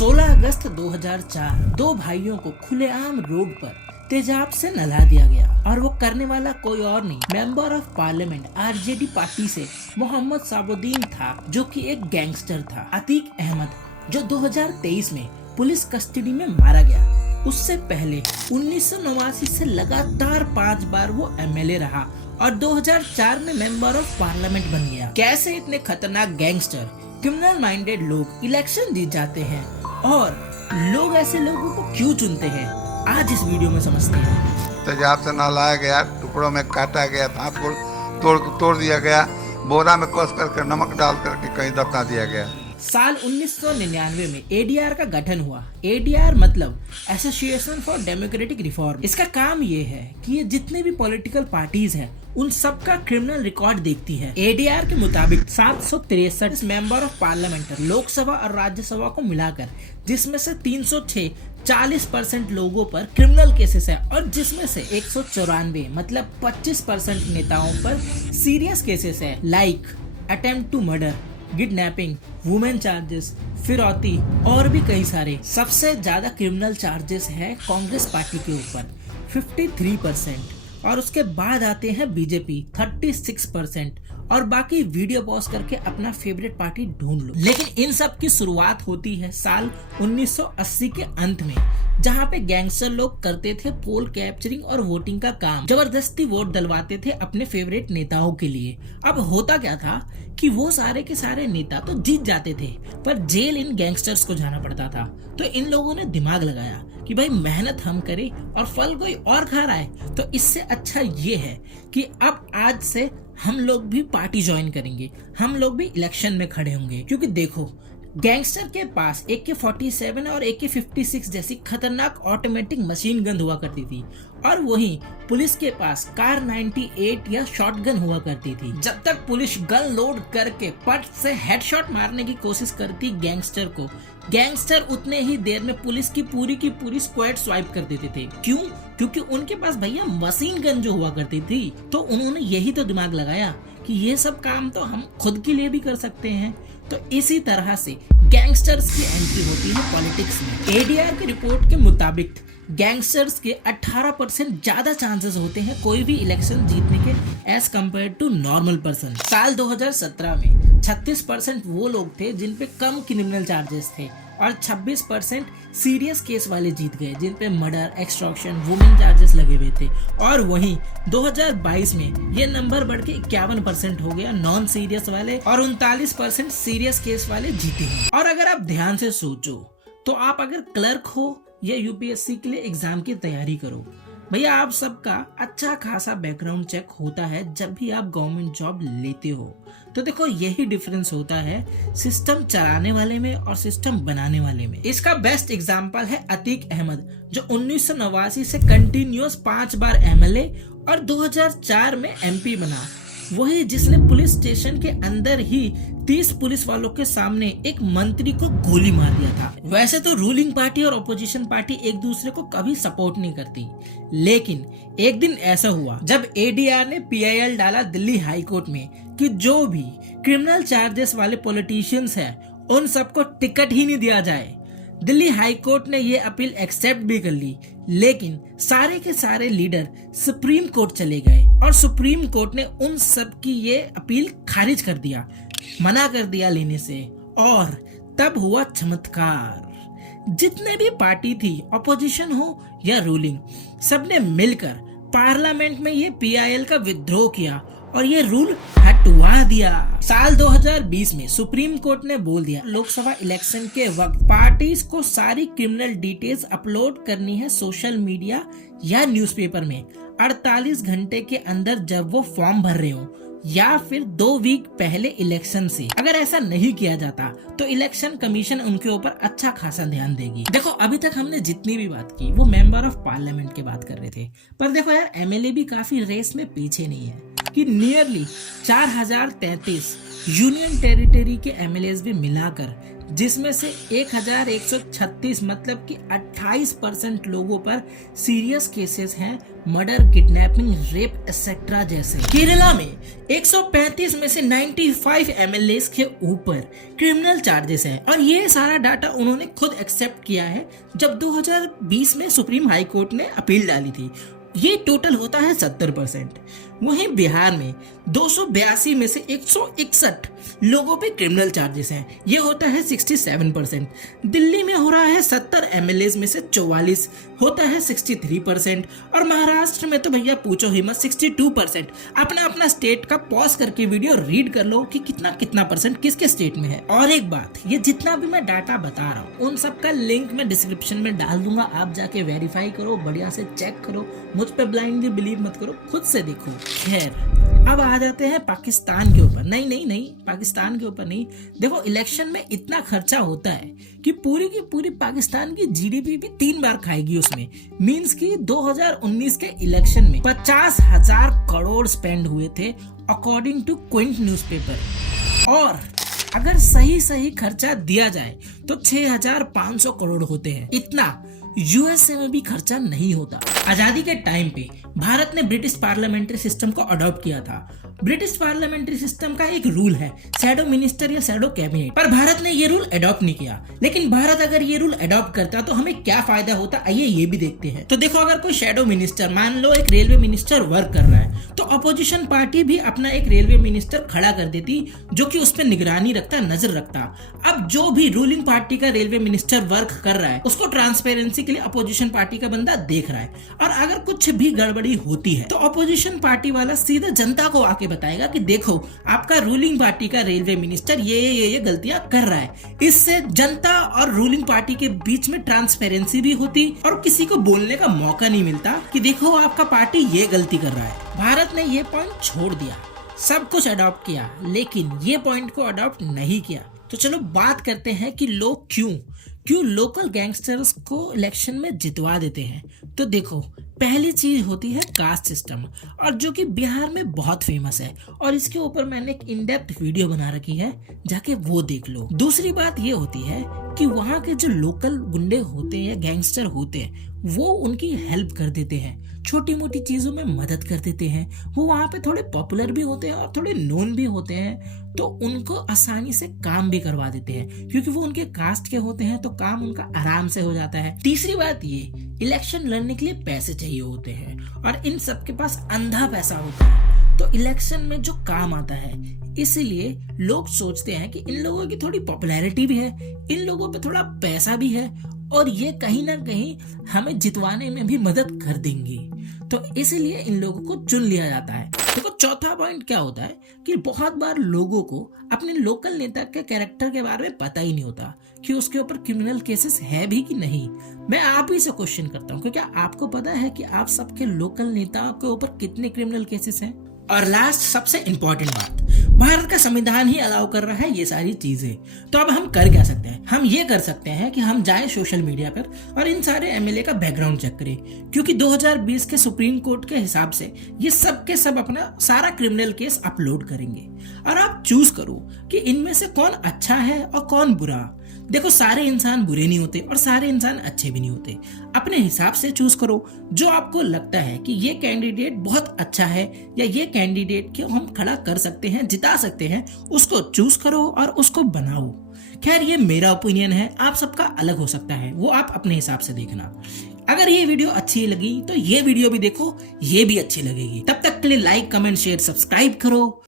16 अगस्त 2004 दो भाइयों को खुलेआम रोड पर तेजाब से नहला दिया गया और वो करने वाला कोई और नहीं, member of parliament RJD party से मोहम्मद साबुद्दीन था, जो कि एक गैंगस्टर था। अतीक अहमद, जो 2023 में पुलिस कस्टडी में मारा गया। उससे पहले 1989 से लगातार 5 बार वो एमएलए रहा और 2004 में मेंबर ऑफ पार्लियामेंट बन गया। कैसे इतने खतरनाक गैंगस्टर, क्रिमिनल माइंडेड लोग इलेक्शन जीत जाते हैं और लोग ऐसे लोगों को क्यों चुनते हैं, आज इस वीडियो में समझते हैं। तेजाब से नहलाया गया, टुकड़ों में काटा गया, दांत को तोड़ दिया गया, बोरा में कस करके नमक डाल करके कहीं दफना दिया गया। साल 1999 में एडीआर का गठन हुआ। एडीआर मतलब एसोसिएशन फॉर डेमोक्रेटिक रिफॉर्म। इसका काम ये है कि ये जितने भी पॉलिटिकल पार्टीज हैं उन सबका क्रिमिनल रिकॉर्ड देखती है। एडीआर के मुताबिक 763 मेंबर ऑफ पार्लियामेंट लोकसभा और राज्यसभा को मिलाकर, जिसमें से 306 40% लोगों पर क्रिमिनल केसेस है और जिसमें से 194 मतलब 25% नेताओं पर सीरियस केसेस है, like attempt to murder, kidnapping, women charges, फिरौती और भी कई सारे। सबसे ज्यादा क्रिमिनल चार्जेस है कांग्रेस पार्टी के ऊपर 53% और उसके बाद आते हैं बीजेपी 36% और बाकी वीडियो पॉज करके अपना फेवरेट पार्टी ढूंढ लो। लेकिन इन सब की शुरुआत होती है साल 1980 के अंत में, जहाँ पे गैंगस्टर लोग करते थे पोल कैप्चरिंग और वोटिंग का काम, जबरदस्ती वोट डलवाते थे अपने फेवरेट नेताओं के लिए। अब होता क्या था कि वो सारे के सारे नेता तो जीत जाते थे, पर जेल इन गैंगस्टर्स को जाना पड़ता था। तो इन लोगों ने दिमाग लगाया कि भाई मेहनत हम करें और फल कोई और खा रहा है, तो इससे अच्छा ये है कि अब आज से हम लोग भी पार्टी ज्वाइन करेंगे, हम लोग भी इलेक्शन में खड़े होंगे। क्योंकि देखो, गैंगस्टर के पास AK-47 और AK-56 जैसी खतरनाक ऑटोमेटिक मशीन गन हुआ करती थी और वहीं पुलिस के पास कार 98 या शॉटगन हुआ करती थी। जब तक पुलिस गन लोड करके पट से हेडशॉट मारने की कोशिश करती गैंगस्टर को, गैंगस्टर उतने ही देर में पुलिस की पूरी स्क्वाड स्वाइप कर देते थे। क्यों? क्योंकि उनके पास भैया मशीन गन जो हुआ करती थी। तो उन्होंने यही तो दिमाग लगाया कि ये सब काम तो हम खुद के लिए भी कर सकते हैं। तो इसी तरह से गैंगस्टर्स की एंट्री होती है पॉलिटिक्स में। एडीआर की रिपोर्ट के मुताबिक गैंगस्टर्स के 18% ज्यादा चांसेस होते हैं कोई भी इलेक्शन जीतने के as compared to normal person. साल 2017 में 36% वो लोग थे जिन पे कम क्रिमिनल चार्जेस थे और 26% सीरियस केस वाले जीत गए, जिन पे मर्डर, एक्सटॉर्शन, वुमेन चार्जेस लगे हुए थे। और वहीं 2022 में ये नंबर बढ़ के 51% हो गया नॉन सीरियस वाले और 39% सीरियस केस वाले जीते हैं। और अगर आप ध्यान से सोचो तो आप अगर क्लर्क हो या यूपीएससी के लिए एग्जाम की तैयारी करो, भैया आप सबका अच्छा खासा बैकग्राउंड चेक होता है जब भी आप गवर्नमेंट जॉब लेते हो। तो देखो, यही डिफरेंस होता है सिस्टम चलाने वाले में और सिस्टम बनाने वाले में। इसका बेस्ट एग्जांपल है अतीक अहमद, जो 1989 से कंटिन्यूअस 5 बार एमएलए और 2004 में एमपी बना। वही जिसने पुलिस स्टेशन के अंदर ही 30 पुलिस वालों के सामने एक मंत्री को गोली मार दिया था। वैसे तो रूलिंग पार्टी और अपोजिशन पार्टी एक दूसरे को कभी सपोर्ट नहीं करती, लेकिन एक दिन ऐसा हुआ जब एडीआर ने पीआईएल डाला दिल्ली हाई कोर्ट में कि जो भी क्रिमिनल चार्जेस वाले पॉलिटिशियंस हैं उन सबको टिकट ही नहीं दिया जाए। दिल्ली हाई कोर्ट ने ये अपील एक्सेप्ट भी कर ली, लेकिन सारे के सारे लीडर सुप्रीम कोर्ट चले गए और सुप्रीम कोर्ट ने उन सब की ये अपील खारिज कर दिया, मना कर दिया लेने से। और तब हुआ चमत्कार। जितने भी पार्टी थी, अपोजिशन हो या रूलिंग, सबने मिलकर पार्लियामेंट में ये पीआईएल का विद्रोह किया और ये रूल हटवा दिया। साल 2020 में सुप्रीम कोर्ट ने बोल दिया लोकसभा इलेक्शन के वक्त पार्टीज को सारी क्रिमिनल डिटेल्स अपलोड करनी है सोशल मीडिया या न्यूज़पेपर में 48 घंटे के अंदर, जब वो फॉर्म भर रहे हो या फिर 2 वीक पहले इलेक्शन से। अगर ऐसा नहीं किया जाता तो इलेक्शन कमीशन उनके ऊपर अच्छा खासा ध्यान देगी। देखो, अभी तक हमने जितनी भी बात की वो मेंबर ऑफ पार्लियामेंट की बात कर रहे थे, पर देखो यार, एमएलए भी काफी रेस में पीछे नहीं है। कि नियरली 4033 यूनियन टेरिटरी के एमएलएस भी मिलाकर, जिसमें से 1136 मतलब कि 28% लोगों पर सीरियस केसेस हैं, मर्डर, किडनैपिंग, रेप एक्सेट्रा जैसे। केरला में 135 में से 95 एमएलएस के ऊपर क्रिमिनल चार्जेस हैं और ये सारा डाटा उन्होंने खुद एक्सेप्ट किया है जब 2020 में सुप्रीम हाई कोर्ट ने अपील डाली थी। ये टोटल होता है 70%। वहीं बिहार में 282 में से 161 लोगों पे क्रिमिनल चार्जेस हैं, ये होता है 67%। दिल्ली में हो रहा है 70 एमएलएस में से 44, होता है 63%। और महाराष्ट्र में तो भैया पूछो ही मत, 62%। अपना अपना स्टेट का पॉज करके वीडियो रीड कर लो कि कितना कितना परसेंट किसके स्टेट में है। और एक बात, ये जितना भी मैं डाटा बता रहा हूँ उन सब का लिंक मैं डिस्क्रिप्शन में डाल दूंगा, आप जाके वेरीफाई करो, बढ़िया से चेक करो, मुझ पे ब्लाइंडली बिलीव मत करो, खुद से देखो। खैर, अब आ जाते हैं पाकिस्तान के ऊपर। नहीं, पाकिस्तान के ऊपर नहीं। देखो, इलेक्शन में इतना खर्चा होता है कि पूरी की पूरी पाकिस्तान की जीडीपी भी 3 बार खाएगी उसमें। मींस कि 2019 के इलेक्शन में 50,000 करोड़ स्पेंड हुए थे अकॉर्डिंग टू क्विंट न्यूज़पेपर। और अगर सही खर्चा दिया जाए तो 6,500 करोड़ होते हैं। इतना यूएसए में भी खर्चा नहीं होता। आजादी के टाइम पे भारत ने ब्रिटिश पार्लियामेंट्री सिस्टम को अडॉप्ट किया था। ब्रिटिश पार्लियामेंट्री सिस्टम का एक रूल है शैडो मिनिस्टर या शैडो कैबिनेट, पर भारत ने ये रूल अडॉप्ट नहीं किया। लेकिन भारत अगर ये रूल अडॉप्ट करता तो हमें क्या फायदा होता, आइए ये भी देखते हैं। तो देखो, अगर कोई शैडो मिनिस्टर, मान लो एक रेलवे मिनिस्टर वर्क कर रहा है, तो अपोजिशन पार्टी भी अपना एक रेलवे मिनिस्टर खड़ा कर देती जो कि उस पर निगरानी रखता, नजर रखता। अब जो भी रूलिंग पार्टी का रेलवे मिनिस्टर वर्क कर रहा है उसको ट्रांसपेरेंसी के लिए अपोजिशन पार्टी का बंदा देख रहा है, और अगर कुछ भी गड़बड़ी होती है तो अपोजिशन पार्टी वाला सीधा जनता को आके बताएगा कि देखो, आपका रूलिंग पार्टी का रेलवे मिनिस्टर ये गलतियां कर रहा है। इससे जनता और रूलिंग पार्टी के बीच में ट्रांसपेरेंसी भी होती और किसी को बोलने का मौका नहीं मिलता कि देखो आपका पार्टी ये गलती कर रहा है। भारत ने ये पॉइंट छोड़ दिया, सब कुछ अडॉप्ट किया, लेकिन ये पॉइंट को अडॉप्ट नहीं किया। तो चलो बात करते हैं कि लोग क्यों लोकल गैंगस्टर्स को इलेक्शन में जितवा देते हैं। तो देखो, पहली चीज होती है कास्ट सिस्टम, और जो कि बिहार में बहुत फेमस है, और इसके ऊपर मैंने एक इन डेप्थ वीडियो बना रखी है, जाके वो देख लो। दूसरी बात ये होती है कि वहाँ के जो लोकल गुंडे होते हैं या गैंगस्टर होते हैं वो उनकी हेल्प कर देते हैं, छोटी मोटी चीजों में मदद कर देते हैं। वो वहाँ पे थोड़े पॉपुलर भी होते हैं और थोड़े नोन भी होते हैं, तो उनको आसानी से काम भी करवा देते हैं क्योंकि वो उनके कास्ट के होते हैं, तो काम उनका आराम से हो जाता है। तीसरी बात ये, इलेक्शन लड़ने के लिए पैसे चाहिए होते हैं और इन सबके पास अंधा पैसा होता है, तो इलेक्शन में जो काम आता है। इसीलिए लोग सोचते हैं कि इन लोगों की थोड़ी पॉपुलैरिटी भी है, इन लोगों पे थोड़ा पैसा भी है और ये कहीं ना कहीं हमें जितवाने में भी मदद कर देंगे, तो इसीलिए इन लोगों को चुन लिया जाता है। देखो, चौथा पॉइंट क्या होता है कि बहुत बार लोगों को अपने लोकल नेता के कैरेक्टर के बारे में पता ही नहीं होता कि उसके ऊपर क्रिमिनल केसेस है भी कि नहीं। मैं आप ही से क्वेश्चन करता हूँ कि क्या आपको पता है कि आप सबके लोकल नेताओं के ऊपर कितने क्रिमिनल केसेस हैं? और लास्ट, सबसे इंपॉर्टेंट बात, भारत का संविधान ही अलाउ कर रहा है ये सारी चीजें। तो अब हम कर क्या सकते हैं? हम ये कर सकते हैं कि हम जाएं सोशल मीडिया पर और इन सारे एमएलए का बैकग्राउंड चेक करें, क्योंकि 2020 के सुप्रीम कोर्ट के हिसाब से ये सब के सब अपना सारा क्रिमिनल केस अपलोड करेंगे, और आप चूज करो कि इनमें से कौन अच्छा है और कौन बुरा। देखो, सारे इंसान बुरे नहीं होते और सारे इंसान अच्छे भी नहीं होते। अपने हिसाब से चूज करो, जो आपको लगता है कि ये कैंडिडेट बहुत अच्छा है या ये कैंडिडेट को हम खड़ा कर सकते हैं, जिता सकते हैं, उसको चूज करो और उसको बनाओ। खैर, ये मेरा ओपिनियन है, आप सबका अलग हो सकता है, वो आप अपने हिसाब से देखना। अगर ये वीडियो अच्छी लगी तो ये वीडियो भी देखो, ये भी अच्छी लगेगी। तब तक के लिए लाइक, कमेंट, शेयर, सब्सक्राइब करो।